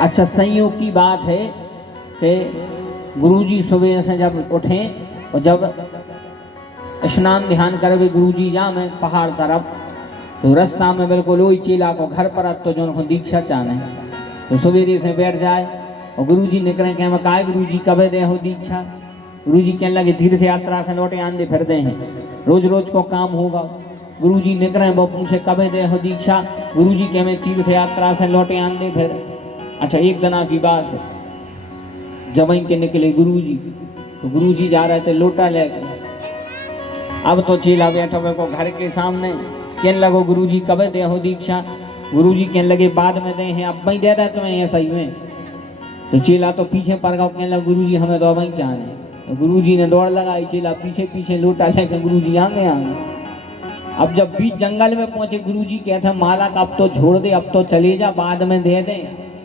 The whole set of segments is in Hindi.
अच्छा, संयोग की बात है कि गुरुजी सुबह से जब उठे और जब स्नान ध्यान करे गुरुजी जा में पहाड़ तरफ, तो रास्ता में बिल्कुल वही चेला को घर पर तो जो उनको दीक्षा चाहे तो सवेरे से बैठ जाए और गुरुजी निकले कहे मैं काय गुरुजी कब दे हो दीक्षा। गुरुजी कहने लगे तीर्थ यात्रा से लौटे आंदे फिर दे हैं, रोज रोज को काम होगा। गुरुजी निकले वो पूछे कब दे हो दीक्षा। गुरुजी कहे मैं तीर्थ यात्रा से लौटे आंदे फिर। अच्छा, एक दिना की बात है, जब वहीं के निकले गुरुजी तो गुरुजी जा रहे थे लोटा लेकर। अब तो चेला बैठा हुए को घर के सामने कहने लगो गुरुजी कब दे हो दीक्षा। गुरुजी कहने लगे बाद में दे हैं, अब वहीं दे रहे तुम्हें ऐसा ही में। तो चेला तो पीछे पड़ गया, कहने लगा गुरुजी हमें तो वहीं चाहे। तो गुरुजी ने दौड़ लगाई, चेला पीछे पीछे लोटा लेकर गुरुजी आगे आगे। अब जब बीच जंगल में पहुंचे गुरुजी कहते माला का अब तो छोड़ दे, अब तो चले जा, बाद में दे दे।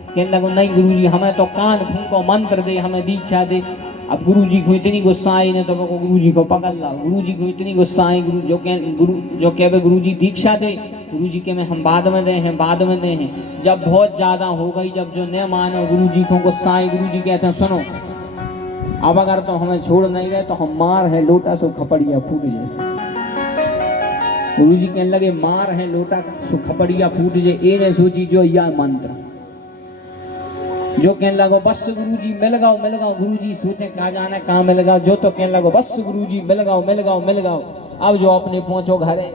कहने लगो नहीं गुरुजी हमें तो कान फूंको मंत्र दे, हमें दीक्षा दे। अब गुरुजी को इतनी गुस्सा आई ने तो गुरुजी को पकड़ ला। गुरुजी को इतनी गुस्सा आई, जो कहे गुरुजी दीक्षा दे। गुरुजी के में हम बाद में दे हैं, बाद में दे हैं। जब बहुत ज्यादा हो गई, जब जो न माने गुरुजी को गुस्सा आई। गुरुजी कहते हैं सुनो, अब अगर तो हमें छोड़ नहीं रहे तो हम मार है लोटा सो खपड़िया फूट जाए। गुरुजी कहने लगे मार है लोटा सो खपड़िया फूट जाए, ये ने सोची जो यह मंत्र जो कहने लगो बस गुरुजी मिल गाओ मिल गाओ। गुरुजी सोचे कहा जाने कहाँ मिल गाओ, जो तो कहने लगो बस गुरुजी मिल गाओ मिल गाओ मिल गाओ। अब जो अपने पहुंचो घरे,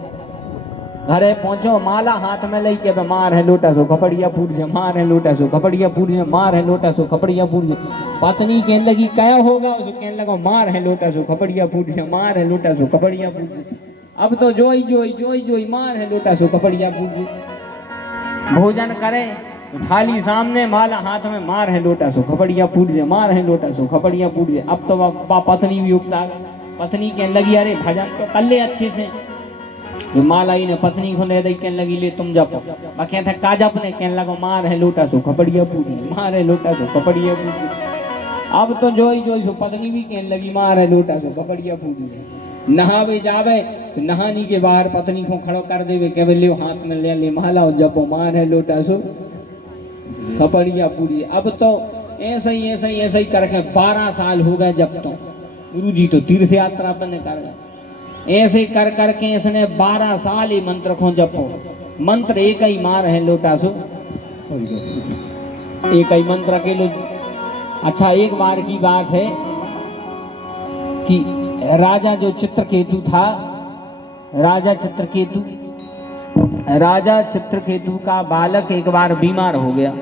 घरे पहुंचो माला हाथ में लेके मार है लोटा सो खपड़िया फूट जाए, मार है लोटा सो खपड़िया फूट जाए, मार है लोटा सो खपड़िया फूट जाए। पत्नी कहने लगी क्या होगा, उसको कहने लगा मार है लोटा सो खपड़िया फूट जाए, मार है लोटा सो खपड़िया फूट जाए। अब तो जोई जोई जोई जोई मार है लोटा सो कपड़िया फूट जाए। भोजन करे थाली सामने, माला हाथ में, मार है लोटा सो खपड़िया फूट जाए, मार है लोटा सो खपड़िया फूट जाए। अब तो पत्नी भी उगता, पत्नी कहने लगी अरे भजन तो कर ले अच्छे से। जो माला ही ने पत्नी को ले दी, कहने लगी ले तुम जप। कहते थे का जप ने, कहने लगा मार है लोटा सो खपड़िया फूट जाए, मार है लोटा सो खपड़िया फूट जाए। अब तो जोई जोई सो पत्नी भी कहने लगी मार है लोटा सो कपड़िया फूट जाए। नहावे जावे तो नहानी के बाहर पत्नी को खड़ो कर देवे, कहे ले हाथ में ले ले माला और जपो मार है लोटा सो कपड़िया फूट जाए। अब तो ऐसे ही करके 12 साल हो गए जब तो गुरुजी तो तीर्थ यात्रा पर कर गए। ऐसे कर करके इसने 12 साल ही मंत्र को जपो। मंत्र एक ही मार है लोटा सो, एक ही मंत्र अकेलो। अच्छा, एक बार की बात है कि राजा जो चित्रकेतु था, राजा चित्रकेतु का बालक एक बार बीमार हो गया।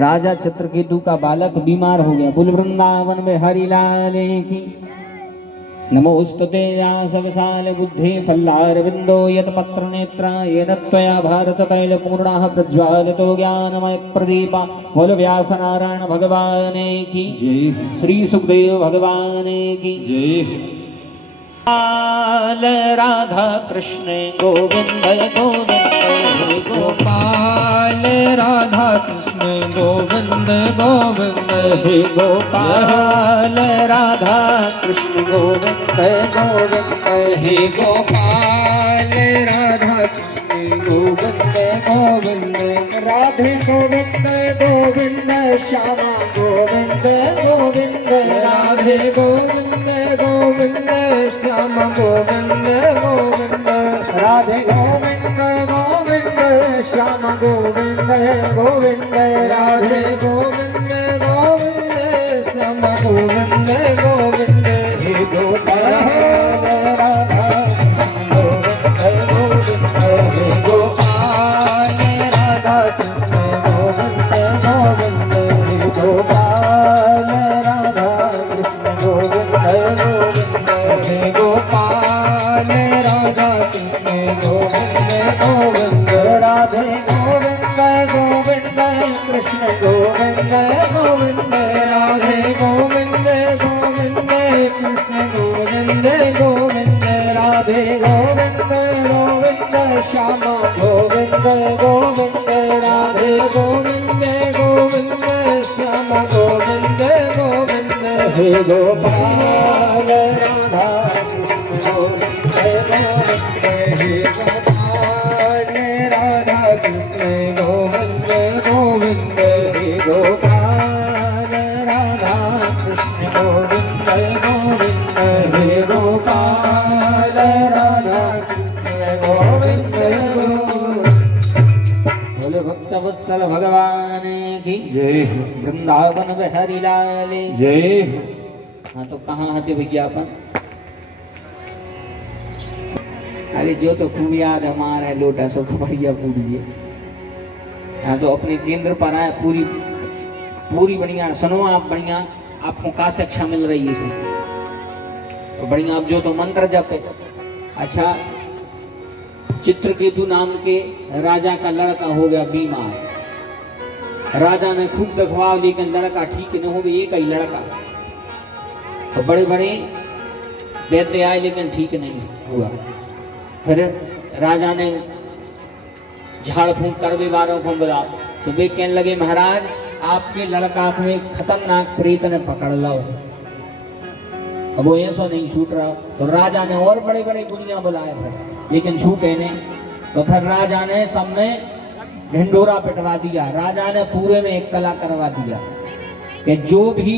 राजा चित्रकेतु का बालक बीमार हो गया। बोल वृंदावन में हरि लाल की। नमोस्तुते व्यास विशाल बुद्धि फल्लार विंदो यत पत्र नेत्रा येन त्वया भारत तैल पूर्णः प्रज्वालितो ज्ञानमय प्रदीपा। बोल व्यास नारायण भगवान की जय, श्री सुखदेव भगवान की जय। राधा कृष्ण गोविंद गोविंद गोपाल, राधा कृष्ण गोविंद गोविंद हे गोपाल, राधा कृष्ण गोविंद गोविंद हे गोपाल, राधा कृष्ण गोविंद गोविंद। राधे गोविंद गोविंद श्यामा गोविंद गोविंद, राधे गोविंद गोविंद श्यामा गोविंद गोविंद, राधे गोविंद गोविंद श्यामा गोविंद गोविंद, राधे गोविंद गोविंद श्यामा गोविंद गोविंद हे गोपाल, राधा गोविंद गोविंद हे गोपाल, राधा कृष्ण गोविंद गोविंद हे गोपाल, राधा कृष्ण गोविंद गोविंद हे गोपाल, राधा कृष्ण गोविंद गोविंद, राधे गोविंद गोविंद कृष्ण गोविंद गोविंद, राधे गोविंद गोविंद कृष्ण गोविंद गोविंद, राधे गोविंद गोविंद श्यामा गोविंद गोविंद, राधे गोविंद गोविंद श्यामा गोविंद गोविंद हे गोपाल, राधा कृष्ण गोविंद गोविंद हे गोपाल, राधा कृष्ण गोविंद गोविंद। भक्तवत्सल भगवान की जय वृंदावन बिहारी लाल जय। हाँ तो कहाँ हते विज्ञापन? अरे जो तो खूब याद हमारा है लोटा सो बढ़िया पूरी। हाँ तो अपने केंद्र पर आए पूरी पूरी बढ़िया सुनो आप, बढ़िया आपको कहाँ से अच्छा मिल रही है इसे तो बढ़िया। आप जो तो मंत्र जपे। अच्छा, चित्रकेतु नाम के राजा का लड़का हो गया बीमार। राजा ने खूब दिखवा लेकिन लड़का ठीक न हो, एक ही लड़का। तो बड़े बड़े वैद्य आए लेकिन ठीक नहीं हुआ। फिर राजा ने झाड़ फूंक कर वे वारों को बुला तो वे कहने लगे महाराज आपके लड़का में खतरनाक प्रेत ने पकड़ लो। अब वो ऐसा नहीं छूट रहा तो राजा ने और बड़े बड़े गुनिया बुलाए थे लेकिन छूटे नहीं। तो फिर राजा ने सब में ढिंडोरा पिटवा दिया। राजा ने पूरे में एक तला करवा दिया कि जो भी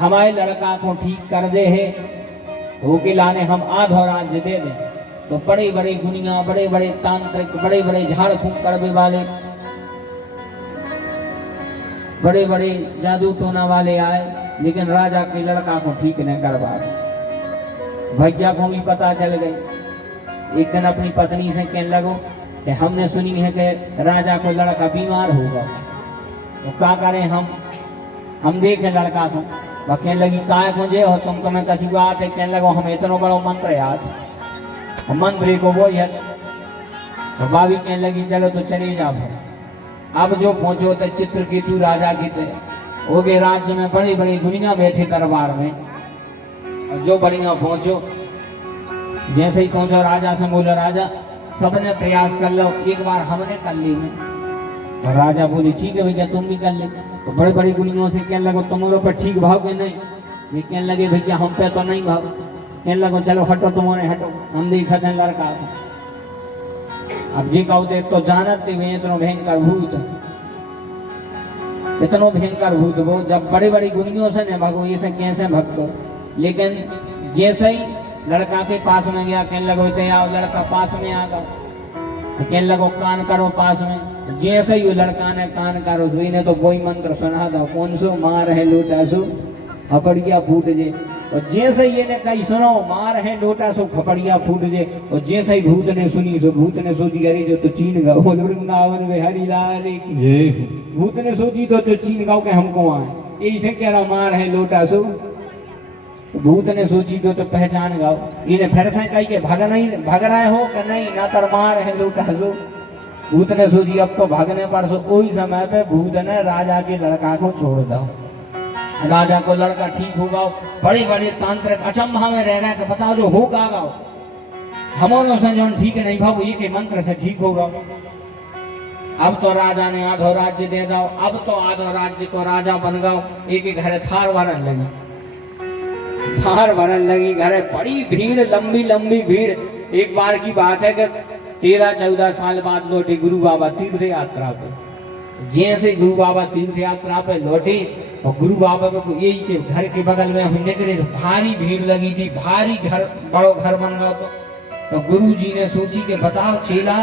हमारे लड़का को ठीक कर दे है वो के लाने हम आधा राज्य दे दें। तो बड़े बड़े गुनिया, बड़े बड़े तांत्रिक, बड़े बड़े झाड़ फूंक करने वाले, बड़े बड़े जादू टोना वाले आए लेकिन राजा के लड़का को ठीक नहीं करवा। भैया को भी पता चल गई। एक दिन अपनी पत्नी से कहने लगो कि हमने सुनी है कि राजा को लड़का बीमार होगा तो क्या करें हम देखें लड़का को। वह कहने लगी काय को जे हो तुम तुम्हें कछु आते। कहने लगो हम इतना बड़ा मंत्र याद मंत्री को बोल तो बाबी कहने लगी चलो तो चले जाओ। अब जो पहुंचो तो चित्रकेतु राजा की थे हो गए राज्य में बड़ी बड़ी दुनिया बैठी दरबार में। और जो बढ़िया पहुंचो, जैसे ही पहुंचो राजा से बोलो राजा सबने प्रयास कर लो एक बार हमने कर ली में। तो राजा बोली ठीक है भैया तुम भी कर ले। तो बड़े बड़ी गुनियों से कहने लगो तुम्हारे पर ठीक भाव के नहीं। ये कहने लगे भैया हम पे तो नहीं भाव। कहने लगो चलो हटो तुम्हारे हटो हम देखते हैं लड़का। अब जी कहू तो जानते हुए इतना भयंकर भूत, इतना भयंकर भूत वो जब बड़े बड़ी गुनियों से न भगो ये से कैसे भगतो। लेकिन जैसे ही लड़का के पास में गया कहने लगो आओ लड़का पास में आ गया। कहने लगो कान करो पास में। जैसे ही वो लड़का ने कान करो ने तो वही मंत्र सुना था कौन सो मार है लोटा सो खपड़िया फूट जे। और जैसे ये ने कही सुनो मार है लोटा सो खपड़िया फूट जे। और जैसे ही भूत ने सुनी सो भूत ने सोची अरे जो तो चीन गाओ वृंदावन में हरि लाल की। भूत ने सोची तो चीन गाओ के हमको आए यही से कह रहा मार है लोटा सो। भूत ने सोची तो पहचान गाओ। इन्हें फिर से कही के भाग रहे हो कि नहीं ना तर मार है लोटा सो। भूत ने सोची अब तो भागने पर सो। वही समय पे भूत ने राजा के लड़का को छोड़ दो। राजा को लड़का ठीक होगा। बड़े बड़े तांत्रिक अचंभा में रह रहे बताओ जो होगा गाओ हमारों से जो ठीक नहीं भाव ये के मंत्र से ठीक होगा। अब तो राजा ने आधो राज्य दे दो। अब तो आधो राज्य को राजा बन गओ। एक घर थार भरन लगी, थार भरन लगी घरे बड़ी भीड़, लंबी लंबी भीड़। एक बार की बात है कि 13-14 साल बाद लौटे गुरु बाबा तीर्थ यात्रा पे। जैसे गुरु बाबा तीर्थ यात्रा पे लौटे और गुरु बाबा को यही के घर के बगल में हम निकले तो भारी भीड़ लगी थी। भारी घर, बड़ो घर बन गया। तो गुरु जी ने सोची कि बताओ चेला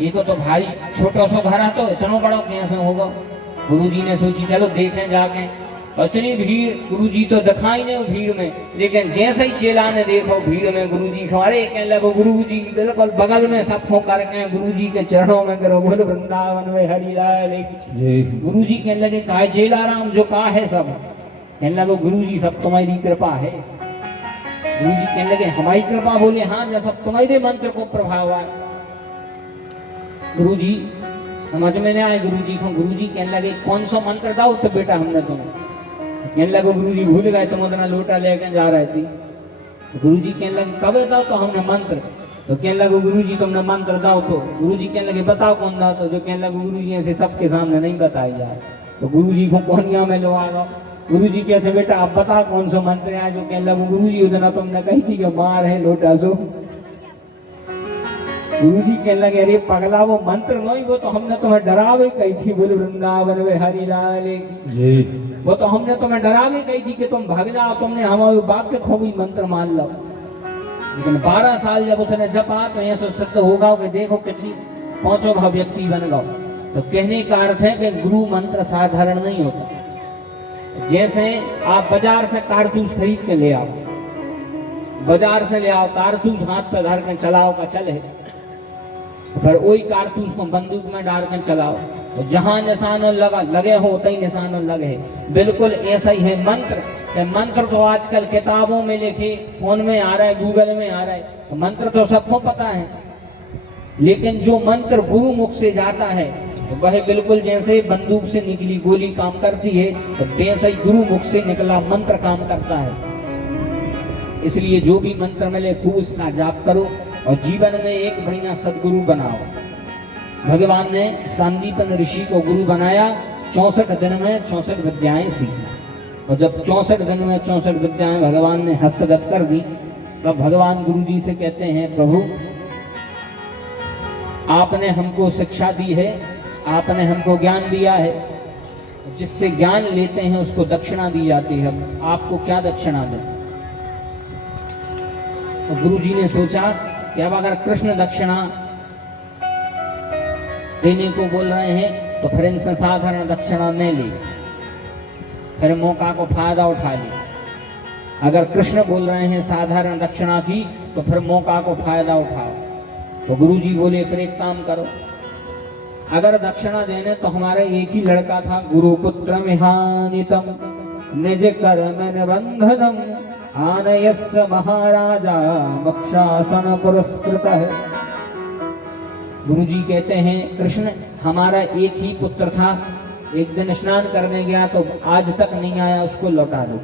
ये तो भारी छोटा सा घर है तो इतना बड़ा कैसे होगा। गुरु जी ने सोची चलो देखें जाके। इतनी भीड़ गुरु जी तो दिखाई नहीं भीड़ में। लेकिन जैसे ही चेला ने देखो भीड़ में गुरु जी हमारे कहने लगो गुरु जी बिल्कुल बगल में सबको करके गुरु जी के चरणों में करो बोलो वृंदावन में हरि लाल की। गुरु जी कहने लगे काय चेला राम जो कहा है सब। कहने लगो गुरु जी सब तुम्हारी कृपा है। गुरु जी कहने लगे हमारी कृपा। बोले हाँ जो सब तुम्हारे मंत्र को प्रभाव है। गुरु जी समझ में नहीं आए गुरु जी को। गुरु जी कहने लगे कौन सा मंत्र दाओ तो बेटा हमने तुम्हें। कहने लगे गुरु जी भूल गए तुम उतना लोटा लेके जा रहे थे। गुरु जी कहने लगे कब दाओ तो हमने मंत्र। तो कहने लगे गुरु जी तुमने मंत्र दाओ तो। गुरु जी कहने लगे बताओ कौन दाओ तो। जो कहने लगे गुरु जी ऐसे सबके सामने नहीं बताई जाए। तो गुरु जी को कोनिया में लो आ गया। गुरु जी कहते बेटा आप बताओ कौन सा मंत्र है। जो कहने लगे गुरु जी उतना तुमने कही थी कि मार है लोटा सो। गुरु जी कहने लगे अरे पगला वो मंत्र नहीं वो तो हमने तुम्हें डरावे कही थी बोले वृंदावन में हरि लाल की। वो तो हमने तुम्हें डरावे कही थी कि तुम भाग जाओ। तुमने हमारे वाक्य खोबी मंत्र मान लो। लेकिन 12 साल जब उसने जपा तो ऐसा सिद्ध होगा कि देखो कितनी 5वां व्यक्ति बन गया। तो कहने का अर्थ है कि गुरु मंत्र साधारण नहीं होता। जैसे आप बाजार से कारतूस खरीद के ले आओ, बाजार से ले आओ कारतूस, हाथ पे धर के चलाओ का चले, फिर वही कारतूस को बंदूक में डाल कर चलाओ तो जहां निशान लगे हो उतई निशान लगे। बिल्कुल ऐसा ही है मंत्र। मंत्र तो आजकल किताबों में लिखे, फोन में आ रहा है, गूगल में आ रहा है, तो मंत्र तो सबको पता है, लेकिन जो मंत्र गुरु मुख से जाता है तो वह बिल्कुल जैसे बंदूक से निकली गोली काम करती है, तो वैसे ही गुरु मुख से निकला मंत्र काम करता है। इसलिए जो भी मंत्र मिले खूब उसका जाप करो और जीवन में एक बढ़िया सदगुरु बनाओ। भगवान ने सांदीपन ऋषि को गुरु बनाया, 64 दिन में 64 विद्याएं सीखी, और जब 64 दिन में 64 विद्याएं भगवान ने हस्तगत कर दी, तब भगवान गुरु जी से कहते हैं, प्रभु आपने हमको शिक्षा दी है, आपने हमको ज्ञान दिया है, जिससे ज्ञान लेते हैं उसको दक्षिणा दी जाती है, आपको क्या दक्षिणा दें। तो गुरु जी ने सोचा कि अब अगर कृष्ण दक्षिणा देने को बोल रहे हैं तो फिर इनसे साधारण दक्षिणा न ली, फिर मौका को फायदा उठा ली। अगर कृष्ण बोल रहे हैं साधारण दक्षिणा की तो फिर मौका को फायदा उठाओ। तो गुरु जी बोले फिर एक काम करो, अगर दक्षिणा देने तो हमारे एक ही लड़का था, गुरुपुत्र मिहानितम निज कर्म निबंधनम आनयस्य महाराजा मक्षासन पुरस्कृतः। गुरु जी कहते हैं कृष्ण हमारा एक ही पुत्र था, एक दिन स्नान करने गया तो आज तक नहीं आया, उसको लौटा दो।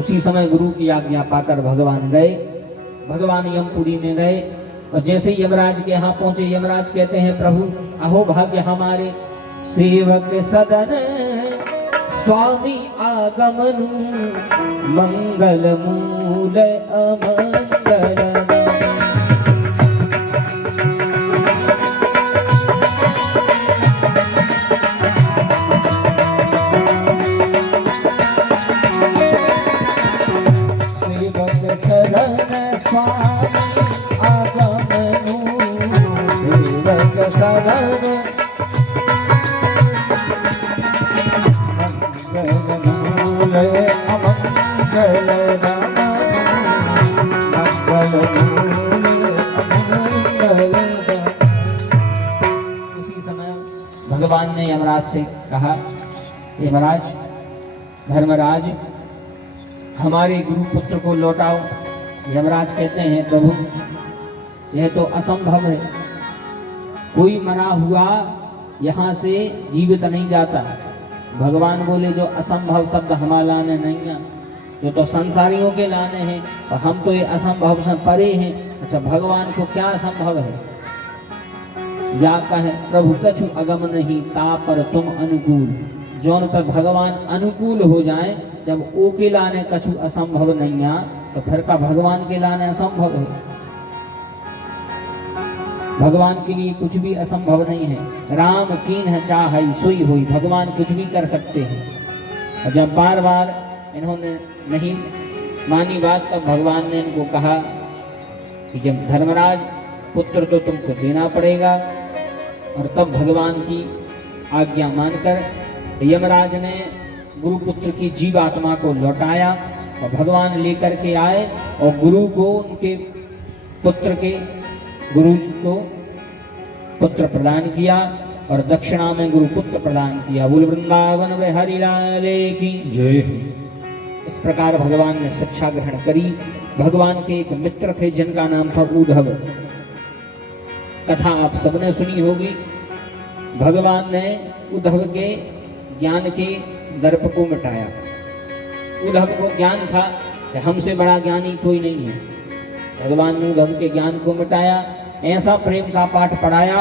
उसी समय गुरु की आज्ञा पाकर भगवान गए, भगवान यमपुरी में गए, और जैसे यमराज के यहाँ पहुंचे, यमराज कहते हैं प्रभु अहो भाग्य हमारे, सेवक सदन स्वामी आगमनु मंगल मूल अमंगल। भगवान ने यमराज से कहा, यमराज धर्मराज हमारे गुरुपुत्र को लौटाओ। यमराज कहते हैं प्रभु यह तो असंभव है, कोई मरा हुआ यहाँ से जीवित नहीं जाता। भगवान बोले जो असंभव शब्द हमारे लाने नहीं है, जो तो संसारियों के लाने हैं, और हम तो ये असंभव से परे हैं। अच्छा भगवान को क्या असंभव है? या कहे प्रभु कछु अगम नहीं ता पर तुम अनुकूल। जौन पर भगवान अनुकूल हो जाए, जब ओ के लाने कछु असंभव नहीं आ, तो फिर का भगवान के लाने असंभव है। भगवान के लिए कुछ भी असंभव नहीं है। राम कीन्ह चाहै सोई होई, भगवान कुछ भी कर सकते हैं। और जब बार बार इन्होंने नहीं मानी बात, तब भगवान ने इनको कहा कि जब धर्मराज पुत्र तो तुमको देना पड़ेगा। और तब भगवान की आज्ञा मानकर यमराज ने गुरुपुत्र की जीवात्मा को लौटाया, और भगवान लेकर के आए और गुरु को उनके पुत्र के गुरु को पुत्र प्रदान किया, और दक्षिणा में गुरुपुत्र प्रदान किया। बोल वृंदावन में हरि लाल की जय। इस प्रकार भगवान ने शिक्षा ग्रहण करी। भगवान के एक मित्र थे जिनका नाम था उद्धव। कथा आप सबने सुनी होगी। भगवान ने उद्धव के ज्ञान के दर्प को मिटाया। उद्धव को ज्ञान था कि हमसे बड़ा ज्ञानी कोई नहीं है। भगवान ने उद्धव के ज्ञान को मिटाया, ऐसा प्रेम का पाठ पढ़ाया।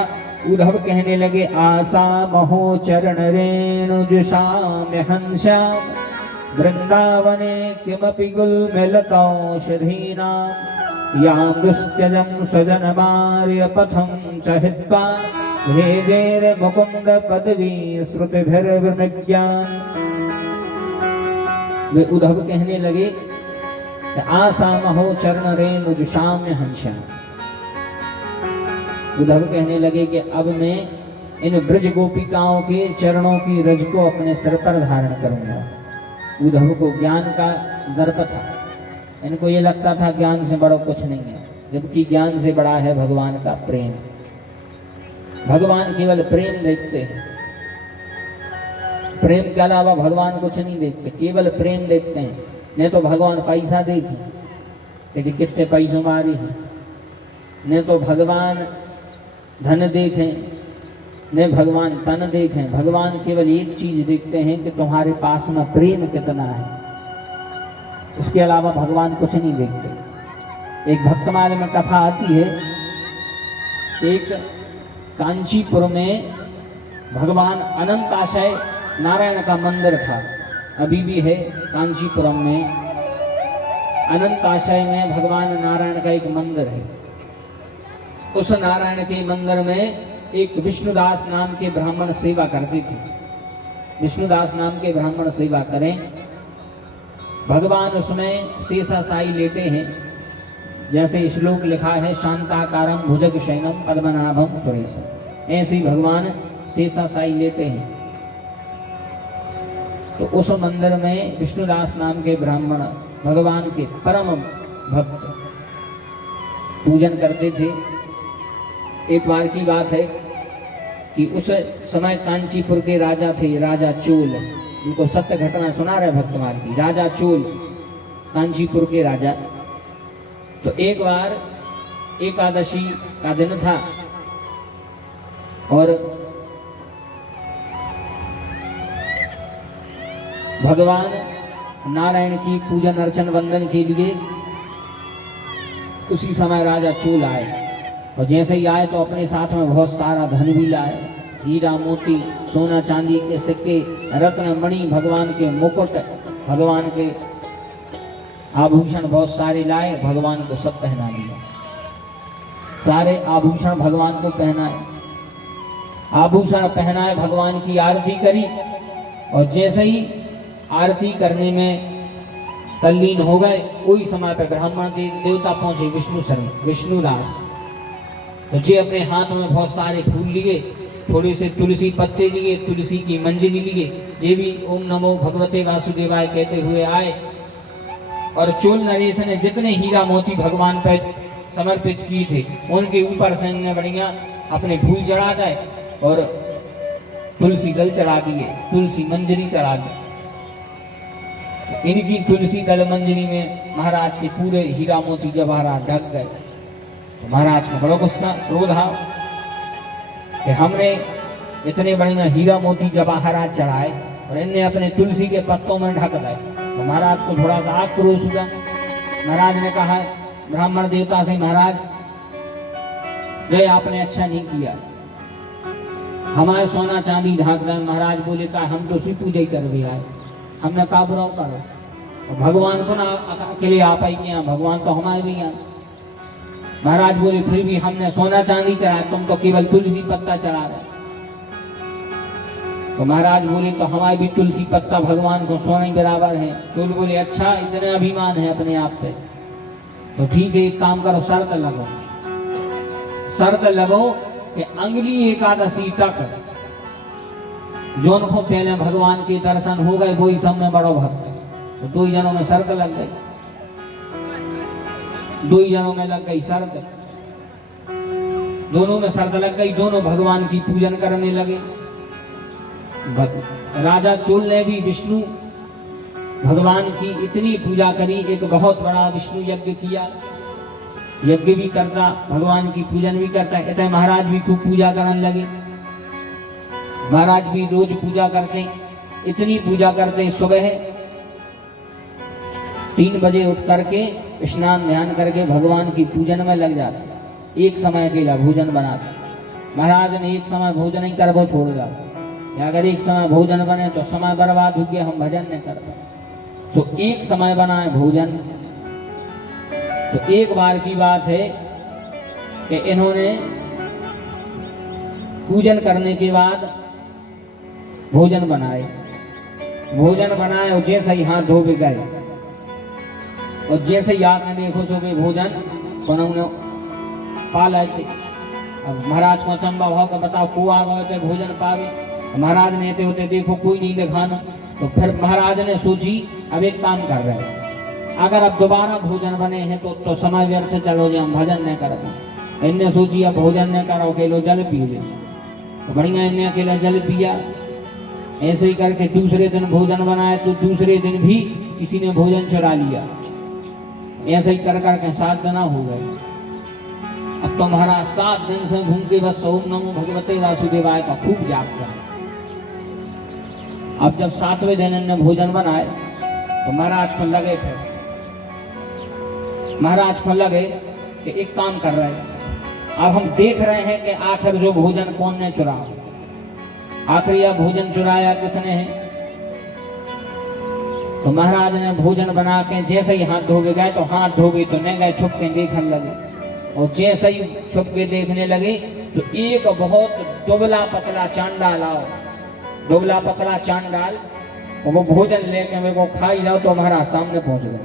उद्धव कहने लगे आशा महो चरण रेणु जुषाम हंस्याम वृंदावने किमपि गुल्मलतौषधीनां यामृत्यजं स्वजनमार्य पथं च हित्वा भेजेर मुकुंद पदवी श्रुतिभिर्विमृज्ञान। वे उद्धव कहने लगे आशा महो चरण रेणु जुषाम हंस्याम। उद्धव कहने लगे कि अब मैं इन ब्रज गोपिकाओं के चरणों की रज को अपने सिर पर धारण करूंगा। उद्धव को ज्ञान का दर्प था, इनको ये लगता था ज्ञान से बड़ा कुछ नहीं है, जबकि ज्ञान से बड़ा है भगवान का प्रेम। भगवान केवल प्रेम देखते हैं, प्रेम के अलावा भगवान कुछ नहीं देखते, केवल प्रेम देखते हैं। नहीं तो भगवान पैसा देखे कि कितने पैसों मारी है, नहीं तो भगवान धन देखें, नहीं भगवान तन देखें। भगवान केवल एक चीज देखते हैं कि तुम्हारे पास में प्रेम कितना है, इसके अलावा भगवान कुछ नहीं देखते। एक भक्तमाल में कथा आती है, एक कांचीपुर में भगवान अनंताशय नारायण का मंदिर था, अभी भी है कांचीपुरम में। अनंताशय में भगवान नारायण का एक मंदिर है। उस नारायण के मंदिर में एक विष्णुदास नाम के ब्राह्मण सेवा करते थे। विष्णुदास नाम के ब्राह्मण सेवा करें, भगवान उसमें शेषाशायी लेते हैं। जैसे श्लोक लिखा है, शांताकारम भुजग शयनम पद्मनाभम सुरेशम, ऐसे ही भगवान शेषाशायी लेते हैं। तो उस मंदिर में विष्णुदास नाम के ब्राह्मण भगवान के परम भक्त पूजन करते थे। एक बार की बात है कि उस समय कांचीपुर के राजा थे, राजा चोल। उनको सत्य घटना सुना रहे भक्तमाल की। राजा चोल कांचीपुर के राजा। तो एक बार एकादशी का दिन था और भगवान नारायण की पूजन अर्चन वंदन के लिए उसी समय राजा चोल आए। और जैसे ही आए तो अपने साथ में बहुत सारा धन भी लाए, हीरा मोती सोना चांदी के सिक्के, रत्न मणि, भगवान के मुकुट, भगवान के आभूषण बहुत सारे लाए। भगवान को सब पहना दिया, सारे आभूषण भगवान को पहनाए। आभूषण पहनाए, भगवान की आरती करी। और जैसे ही आरती करने में तल्लीन हो गए, उसी समय पर ब्राह्मण के देवता पहुंचे विष्णुदास। तो जे अपने हाथ में बहुत सारे फूल लिए, थोड़े से तुलसी पत्ते लिए, तुलसी की मंजरी लिए, जे भी ओम नमो भगवते वासुदेवाय कहते हुए आए। और चोल नरेश ने जितने हीरा मोती भगवान पर समर्पित किए थे, उनके ऊपर से इन्होंने बढ़िया अपने फूल चढ़ा गए और तुलसी दल चढ़ा दिए, तुलसी मंजरी चढ़ा दी। इनकी तुलसी दल मंजरी में महाराज के पूरे हीरा मोती जवाहरात ढक गए। तो महाराज को बड़ा गुस्सा, क्रोध आओ कि हमने इतने बढ़िया हीरा मोती जवाहरात चढ़ाए और इनने अपने तुलसी के पत्तों में ढक गए। तो महाराज को थोड़ा सा आक्रोश हुआ। महाराज ने कहा ब्राह्मण देवता से, महाराज ये आपने अच्छा नहीं किया, हमारे सोना चांदी ढाक दें। महाराज बोले का हम तो उसी पूजा ही कर भी आए, हमने कहा बुराव करो। और भगवान को ना अकेले आप ही किया, भगवान तो हमारे भी यहाँ। महाराज बोले फिर भी हमने सोना चांदी चढ़ाया, तुम तो केवल तुलसी पत्ता चढ़ा रहे। तो महाराज बोले तो हमारे भी तुलसी पत्ता भगवान को सोने बराबर है। चोल बोले अच्छा, इतना अभिमान है अपने आप पे, तो ठीक है एक काम करो, शर्त लगो, शर्त लगो कि अंगली एकादशी तक जो उनको पहले भगवान के दर्शन हो गए वही सब में बड़ो भक्त। तो दो जनों में शर्त लग गई, दो ही जनों में लग गई शर्त, दोनों में शर्त लग गई, दोनों भगवान की पूजन करने लगे। राजा चोल ने भी विष्णु भगवान की इतनी पूजा करी, एक बहुत बड़ा विष्णु यज्ञ किया, यज्ञ भी करता, भगवान की पूजन भी करता। इतने महाराज भी खूब पूजा करने लगे। महाराज भी रोज पूजा करते, इतनी पूजा करते, सुबह 3 बजे उठ करके स्नान ध्यान करके भगवान की पूजन में लग जाते। एक समय अकेला भोजन बनाते। महाराज ने एक समय भोजन ही कर वो छोड़ जाते, अगर एक समय भोजन बने तो समय बर्बाद हो गया, हम भजन नहीं करते। तो एक समय बनाए भोजन। तो एक बार की बात है कि इन्होंने पूजन करने के बाद भोजन बनाए, भोजन बनाए और जैसे ही हाथ धो भी गए और जैसे ही आकर देखो सुबह भोजन उन्होंने पा लेते अब महाराज को अचंबा भाव का बताओ को आ गए थे भोजन पावे। महाराज ने ते होते देखो कोई नहीं दिखाना। तो फिर महाराज ने सोची अब एक काम कर रहे हैं, अगर अब दोबारा भोजन बने हैं तो समय व्यर्थ, चलो जी हम भजन नहीं करेंगे। इनने सोची अब भोजन नहीं करो, अकेलो जल पी ले। तो बढ़िया इनने अकेला जल पिया। ऐसे ही करके दूसरे दिन भोजन बनाए तो दूसरे दिन भी किसी ने भोजन चुरा लिया। ऐसे ही कर करके 7 दिन हो गए। अब तो महाराज 7 दिन से भूखे बस ओम नमो भगवते वासुदेवाय का खूब जाप कर। अब जब 7वें दिन इन्होंने भोजन बनाए तो महाराज को लगे, फिर महाराज को लगे कि एक काम कर रहे हैं, अब हम देख रहे हैं कि आखिर जो भोजन कौन ने चुराया, आखिर यह भोजन चुराया किसने है। तो महाराज ने भोजन बना के जैसे ही हाथ धोवे गए तो हाथ धोवे तो नहीं गए, छुप के देखने लगे। और जैसे ही छुप के देखने लगे तो एक बहुत दुबला पतला चांडाल आओ, दुबला पतला चांडाल, वो भोजन लेके मेरे को खाई जाओ। तो महाराज सामने पहुंच गए,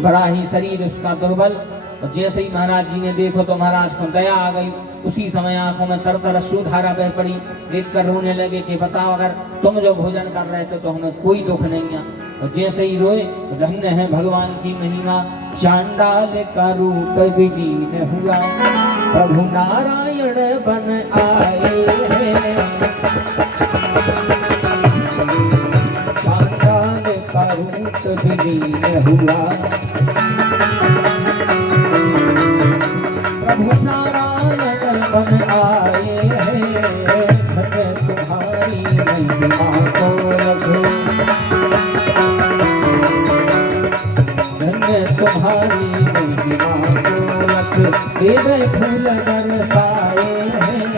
बड़ा ही शरीर उसका दुर्बल। और जैसे ही महाराज जी ने देखो तो महाराज को दया आ गई। उसी समय आंखों में तर तर अश्रुधारा बह पड़ी। देख कर रोने लगे कि बताओ अगर तुम जो भोजन कर रहे थे तो हमें कोई दुख नहीं है। और जैसे ही रोए तो धन्य है भगवान की महिमा, चांडाल का रूप विलीन हुआ, प्रभु नारायण बन आए हैं। चांडाल का रूप विलीन हुआ, प्रभु नारायण बन आए हैं। धन्य तुम्हारी महिमा को रखो, धन्य तुम्हारी महिमा को रखो। देव फूल बरसाए हैं,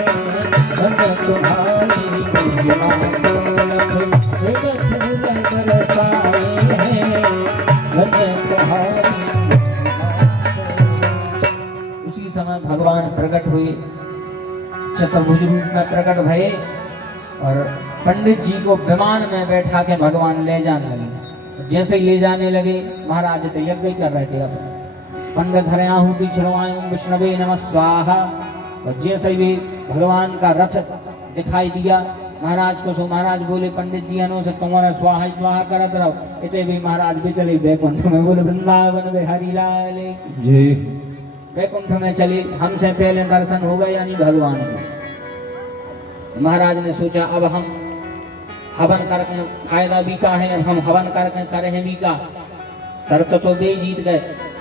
धन्य तुम्हारी महिमा को रखो। देव फूल बरसाए हैं, धन्य तुम्हारी। उसी समय भगवान प्रकट हुए, चतुर्भुज रूप में प्रकट भये और पंडित जी को विमान में बैठा के भगवान ले जाने लगे। जैसे ही ले जाने लगे, महाराज तो यज्ञ कर रहे थे, अब पंडित हरे आहुति छिड़वाएं ओम विष्णवे नमः स्वाहा। और जैसे ही भगवान का रथ दिखाई दिया महाराज को, सो महाराज बोले पंडित जी अनु से तुम्हारा स्वाहा स्वाहा करत रहो। इतने भी महाराज भी चले वैकुंठ में, बोले वृंदावन बिहारी लाल जी। वैकुंठ में चले, हमसे पहले दर्शन हो गए यानी भगवान को। महाराज ने सोचा अब हम हवन करके फायदा भी का है, हम हवन करके करें भी का। शर्त तो वे जीत गए,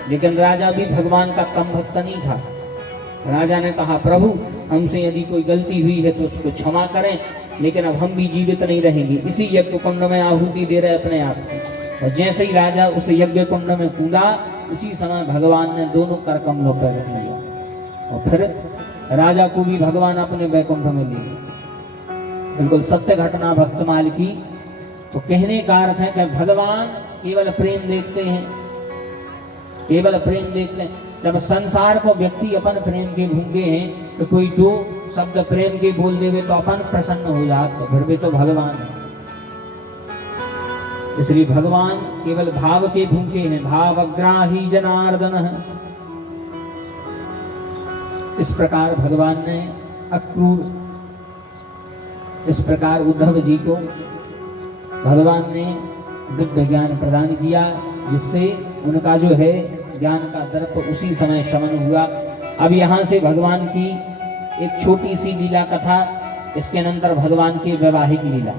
लेकिन राजा भी भगवान का कम भक्त नहीं था। राजा ने कहा प्रभु हमसे यदि कोई गलती हुई है तो उसको क्षमा करें, लेकिन अब हम भी जीवित नहीं रहेंगे। इसी यज्ञ कुंड में आहुति दे रहे अपने आप को। और जैसे ही राजा उस यज्ञ कुंड में कूदा, उसी समय भगवान ने दोनों कर कमलों पर रख लिया। और फिर राजा को भी भगवान अपने वैकुंठ में ले गए। बिल्कुल सत्य घटना भक्तमाल की। तो कहने का अर्थ है कि भगवान केवल प्रेम देखते हैं, केवल प्रेम देखते हैं। जब संसार को व्यक्ति अपन प्रेम के भूखे हैं तो कोई 2 शब्द प्रेम के बोल देवे तो अपन प्रसन्न हो जाते, फिर भी तो भगवान है। इसलिए भगवान केवल भाव के भूखे हैं, भावग्राही जनार्दन है। इस प्रकार भगवान ने अक्रूर, इस प्रकार उद्धव जी को भगवान ने दिव्य ज्ञान प्रदान किया, जिससे उनका जो है ज्ञान का दर्प उसी समय शमन हुआ। अब यहाँ से भगवान की एक छोटी सी लीला कथा, इसके अनंतर भगवान की वैवाहिक लीला।